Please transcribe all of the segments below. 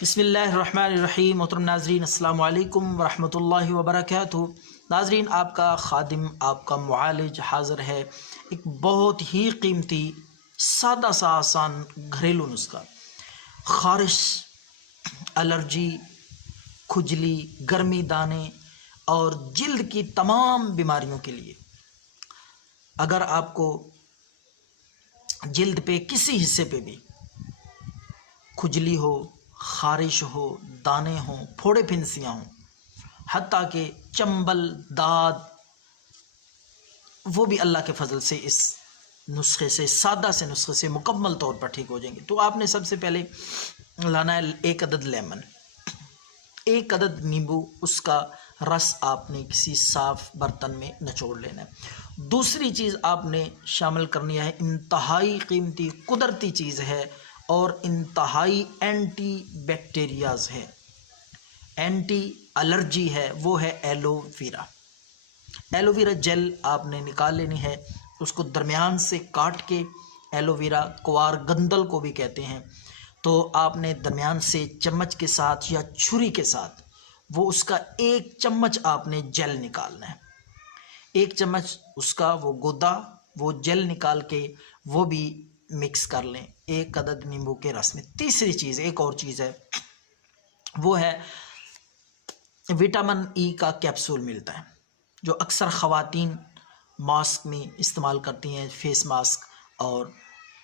بسم اللہ الرحمن الرحیم۔ محترم ناظرین، السلام علیکم ورحمۃ اللہ وبرکاتہ۔ ناظرین، آپ کا خادم، آپ کا معالج حاضر ہے ایک بہت ہی قیمتی سادہ سا آسان گھریلو نسخہ، خارش، الرجی، کھجلی، گرمی دانے اور جلد کی تمام بیماریوں کے لیے۔ اگر آپ کو جلد پہ کسی حصے پہ بھی کھجلی ہو، خارش ہو، دانے ہوں، پھوڑے پھنسیاں ہوں، حتیٰ کہ چنبل، داد، وہ بھی اللہ کے فضل سے اس نسخے سے، سادہ سے نسخے سے مکمل طور پر ٹھیک ہو جائیں گے۔ تو آپ نے سب سے پہلے لانا ہے 1 عدد لیمن، 1 عدد نیمبو، اس کا رس آپ نے کسی صاف برتن میں نچوڑ لینا ہے۔ دوسری چیز آپ نے شامل کرنی ہے، انتہائی قیمتی قدرتی چیز ہے اور انتہائی اینٹی بیکٹیریاز ہے، اینٹی الرجی ہے، وہ ہے aloe vera. Aloe vera gel آپ نے نکال لینی ہے، اس کو درمیان سے کاٹ کے، ایلو ویرا کوار گندل کو بھی کہتے ہیں، تو آپ نے درمیان سے چمچ کے ساتھ یا چھری کے ساتھ وہ اس کا 1 چمچ آپ نے جیل نکالنا ہے، 1 چمچ اس کا وہ گودا، وہ جیل نکال کے وہ بھی مکس کر لیں 1 عدد نیمبو کے رس میں۔ تیسری چیز، ایک اور چیز ہے، وہ ہے وٹامن ای کا کیپسول ملتا ہے، جو اکثر خواتین ماسک میں استعمال کرتی ہیں، فیس ماسک اور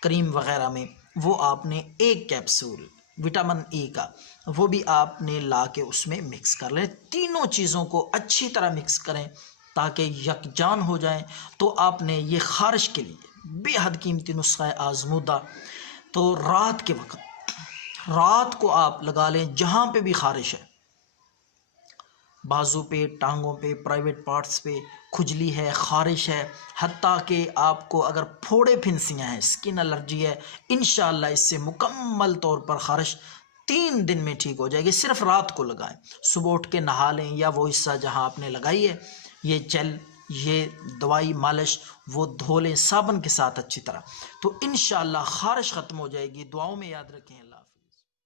کریم وغیرہ میں، وہ آپ نے 1 کیپسول وٹامن ای کا وہ بھی آپ نے لا کے اس میں مکس کر لیں۔ تینوں چیزوں کو اچھی طرح مکس کریں تاکہ یکجان ہو جائیں۔ تو آپ نے یہ خارش کے لیے بے حد قیمتی نسخہ ہے، آزمودہ، تو رات کے وقت، رات کو آپ لگا لیں جہاں پہ بھی خارش ہے، بازو پہ، ٹانگوں پہ، پرائیویٹ پارٹس پہ کھجلی ہے، خارش ہے، حتیٰ کہ آپ کو اگر پھوڑے پھنسیاں ہیں، اسکن الرجی ہے، انشاءاللہ اس سے مکمل طور پر خارش 3 دن میں ٹھیک ہو جائے گی۔ صرف رات کو لگائیں، صبح اٹھ کے نہا لیں، یا وہ حصہ جہاں آپ نے لگائی ہے، یہ جیل، یہ دوائی، مالش، وہ دھو لیں صابن کے ساتھ اچھی طرح، تو انشاءاللہ خارش ختم ہو جائے گی۔ دعاؤں میں یاد رکھیں۔ اللہ